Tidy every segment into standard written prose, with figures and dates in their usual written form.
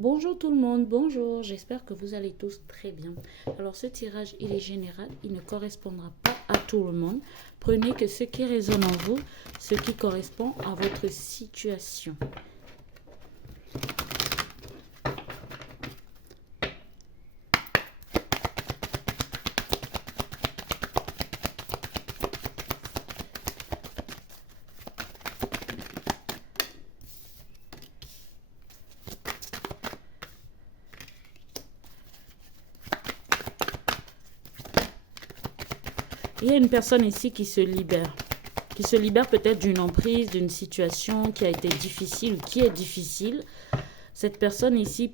Bonjour tout le monde, bonjour, j'espère que vous allez tous très bien. Alors ce tirage, il est général, il ne correspondra pas à tout le monde. Prenez que ce qui résonne en vous, ce qui correspond à votre situation. Il y a une personne ici qui se libère. Qui se libère peut-être d'une emprise, d'une situation qui a été difficile ou qui est difficile. Cette personne ici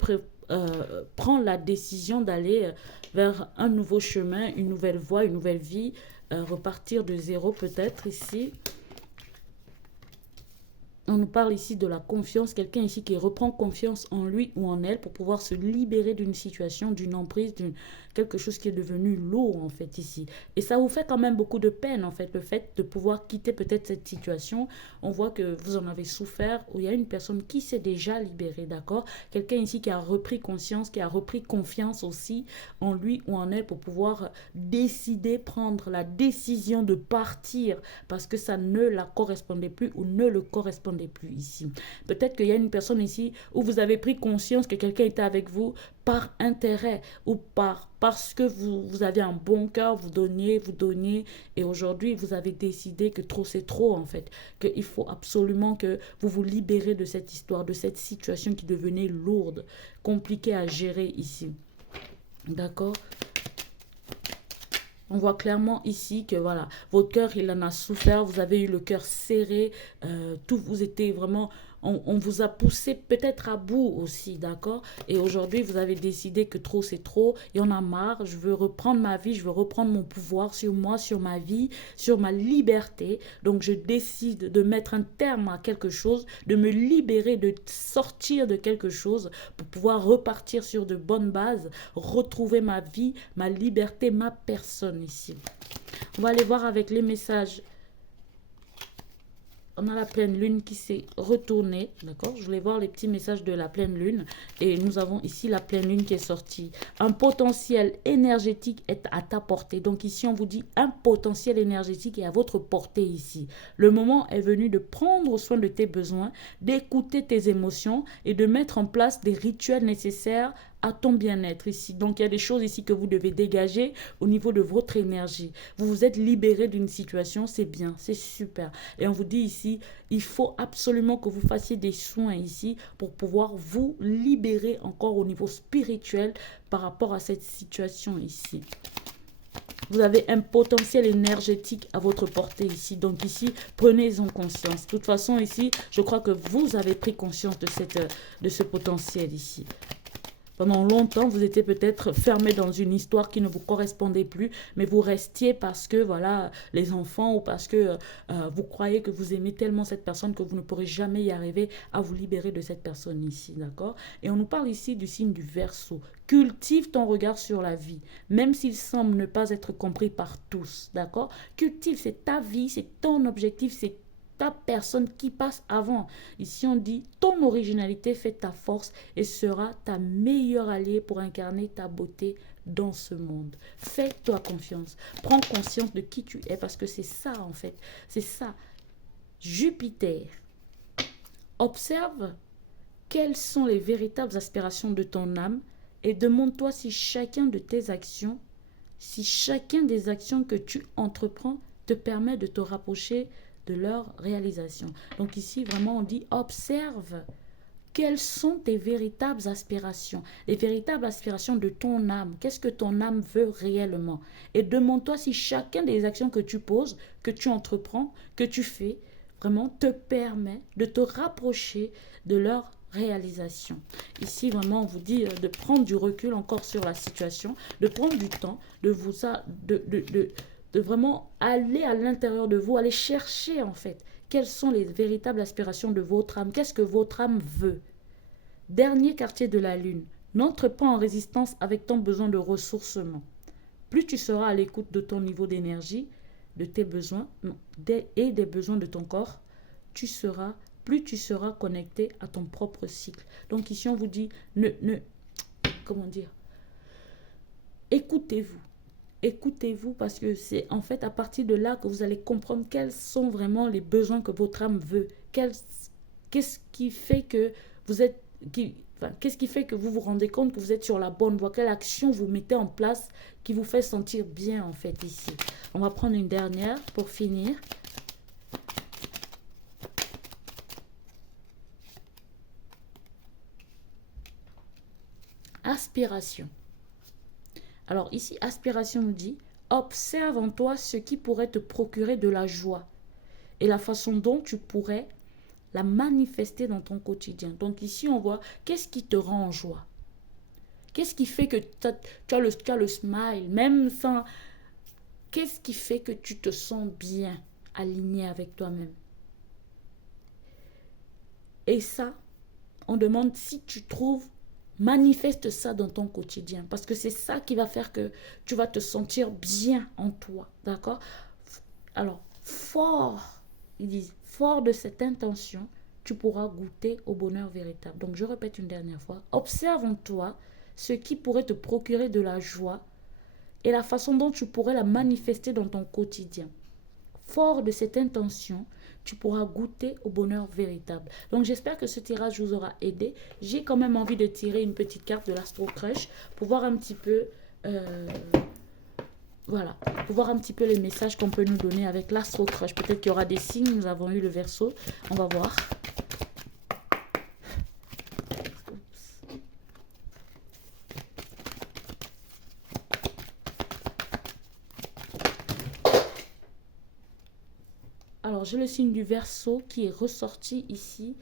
prend la décision d'aller vers un nouveau chemin, une nouvelle voie, une nouvelle vie, repartir de zéro peut-être ici. On nous parle ici de la confiance, quelqu'un ici qui reprend confiance en lui ou en elle pour pouvoir se libérer d'une situation, d'une emprise, quelque chose qui est devenu lourd en fait ici. Et ça vous fait quand même beaucoup de peine en fait, le fait de pouvoir quitter peut-être cette situation. On voit que vous en avez souffert, ou il y a une personne qui s'est déjà libérée, d'accord? Quelqu'un ici qui a repris conscience, qui a repris confiance aussi en lui ou en elle pour pouvoir décider, prendre la décision de partir parce que ça ne la correspondait plus ou ne le correspondait plus ici. Peut-être qu'il y a une personne ici où vous avez pris conscience que quelqu'un était avec vous par intérêt ou parce que vous avez un bon cœur, vous donniez et aujourd'hui vous avez décidé que trop c'est trop en fait, qu'il faut absolument que vous vous libérez de cette histoire, de cette situation qui devenait lourde, compliquée à gérer ici. D'accord? On voit clairement ici que voilà, votre cœur, il en a souffert, vous avez eu le cœur serré, tout vous était vraiment, on vous a poussé peut-être à bout aussi, d'accord? Et aujourd'hui, vous avez décidé que trop c'est trop, il y en a marre, je veux reprendre ma vie, je veux reprendre mon pouvoir sur moi, sur ma vie, sur ma liberté. Donc je décide de mettre un terme à quelque chose, de me libérer, de sortir de quelque chose pour pouvoir repartir sur de bonnes bases, retrouver ma vie, ma liberté, ma personne ici. On va aller voir avec les messages. On a la pleine lune qui s'est retournée, d'accord? Je voulais voir les petits messages de la pleine lune. Et nous avons ici la pleine lune qui est sortie. Un potentiel énergétique est à ta portée. Donc ici, on vous dit un potentiel énergétique est à votre portée ici. Le moment est venu de prendre soin de tes besoins, d'écouter tes émotions et de mettre en place des rituels nécessaires à ton bien-être ici. Donc, il y a des choses ici que vous devez dégager au niveau de votre énergie. Vous vous êtes libéré d'une situation, c'est bien, c'est super. Et on vous dit ici, il faut absolument que vous fassiez des soins ici pour pouvoir vous libérer encore au niveau spirituel par rapport à cette situation ici. Vous avez un potentiel énergétique à votre portée ici. Donc ici, prenez-en conscience. De toute façon, ici, je crois que vous avez pris conscience de ce potentiel ici. Pendant longtemps, vous étiez peut-être fermé dans une histoire qui ne vous correspondait plus, mais vous restiez parce que, voilà, les enfants ou parce que vous croyez que vous aimez tellement cette personne que vous ne pourrez jamais y arriver à vous libérer de cette personne ici, d'accord? Et on nous parle ici du signe du Verseau. Cultive ton regard sur la vie, même s'il semble ne pas être compris par tous, d'accord? Cultive, c'est ta vie, c'est ton objectif, c'est ta personne qui passe avant. Ici, on dit ton originalité fait ta force et sera ta meilleure alliée pour incarner ta beauté dans ce monde. Fais-toi confiance. Prends conscience de qui tu es parce que c'est ça en fait. C'est ça. Jupiter. Observe quelles sont les véritables aspirations de ton âme et demande-toi si chacun de tes actions, si chacun des actions que tu entreprends te permet de te rapprocher de leur réalisation. Donc ici, vraiment, on dit observe quelles sont tes véritables aspirations, les véritables aspirations de ton âme. Qu'est-ce que ton âme veut réellement? Et demande-toi si chacun des actions que tu poses, que tu entreprends, que tu fais, vraiment te permet de te rapprocher de leur réalisation. Ici, vraiment, on vous dit de prendre du recul encore sur la situation, de prendre du temps, de vraiment aller à l'intérieur de vous, aller chercher en fait quelles sont les véritables aspirations de votre âme, qu'est-ce que votre âme veut. Dernier quartier de la lune, n'entre pas en résistance avec ton besoin de ressourcement. Plus tu seras à l'écoute de ton niveau d'énergie, de tes besoins et des besoins de ton corps, tu seras plus tu seras connecté à ton propre cycle. Donc ici, on vous dit, comment dire, écoutez-vous. Écoutez-vous parce que c'est en fait à partir de là que vous allez comprendre quels sont vraiment les besoins que votre âme veut. Qu'est-ce qui fait que vous êtes... qu'est-ce qui fait que vous vous rendez compte que vous êtes sur la bonne voie? Quelle action vous mettez en place qui vous fait sentir bien en fait ici? On va prendre une dernière pour finir. Aspiration. Alors ici, aspiration nous dit, observe en toi ce qui pourrait te procurer de la joie et la façon dont tu pourrais la manifester dans ton quotidien. Donc ici, on voit qu'est-ce qui te rend en joie. Qu'est-ce qui fait que tu as le smile, même sans... Qu'est-ce qui fait que tu te sens bien, aligné avec toi-même? Et ça, on demande si tu trouves, manifeste ça dans ton quotidien. Parce que c'est ça qui va faire que tu vas te sentir bien en toi. D'accord? Alors, ils disent, fort de cette intention, tu pourras goûter au bonheur véritable. Donc, je répète une dernière fois. Observe en toi ce qui pourrait te procurer de la joie et la façon dont tu pourrais la manifester dans ton quotidien. Fort de cette intention, tu pourras goûter au bonheur véritable. Donc, j'espère que ce tirage vous aura aidé. J'ai quand même envie de tirer une petite carte de l'Astro Crush pour voir un petit peu... voilà, pour voir un petit peu les messages qu'on peut nous donner avec l'Astro Crush. Peut-être qu'il y aura des signes. Nous avons eu le Verseau. On va voir. Alors, j'ai le signe du Verseau qui est ressorti ici.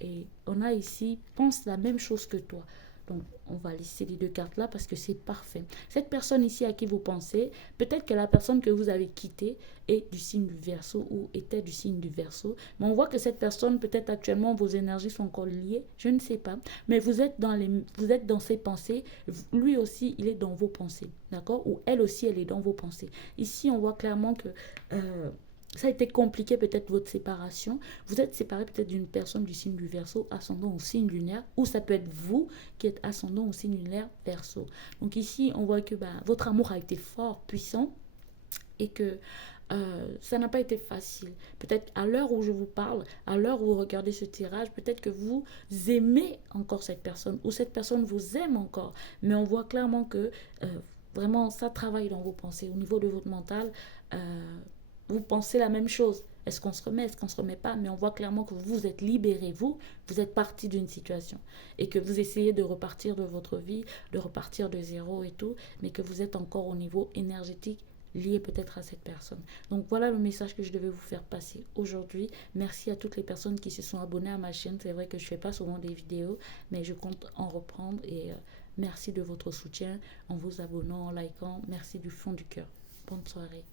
Et on a ici, pense la même chose que toi. Donc, on va lisser les deux cartes là parce que c'est parfait. Cette personne ici à qui vous pensez, peut-être que la personne que vous avez quittée est du signe du Verseau ou était du signe du Verseau. Mais on voit que cette personne, peut-être actuellement, vos énergies sont encore liées. Je ne sais pas. Mais vous êtes dans ses pensées. Lui aussi, il est dans vos pensées. D'accord? Ou elle aussi, elle est dans vos pensées. Ici, on voit clairement que... ça a été compliqué peut-être votre séparation. Vous êtes séparé peut-être d'une personne du signe du Verseau, ascendant au signe lunaire, ou ça peut être vous qui êtes ascendant au signe lunaire Verseau. Donc ici, on voit que votre amour a été fort, puissant, et que ça n'a pas été facile. Peut-être à l'heure où je vous parle, à l'heure où vous regardez ce tirage, peut-être que vous aimez encore cette personne, ou cette personne vous aime encore. Mais on voit clairement que vraiment, ça travaille dans vos pensées. Au niveau de votre mental, vous pensez la même chose. Est-ce qu'on se remet, est-ce qu'on ne se remet pas? Mais on voit clairement que vous êtes libéré, vous êtes parti d'une situation. Et que vous essayez de repartir de votre vie, de repartir de zéro et tout, mais que vous êtes encore au niveau énergétique lié peut-être à cette personne. Donc voilà le message que je devais vous faire passer aujourd'hui. Merci à toutes les personnes qui se sont abonnées à ma chaîne. C'est vrai que je ne fais pas souvent des vidéos, mais je compte en reprendre. Et merci de votre soutien en vous abonnant, en likant. Merci du fond du cœur. Bonne soirée.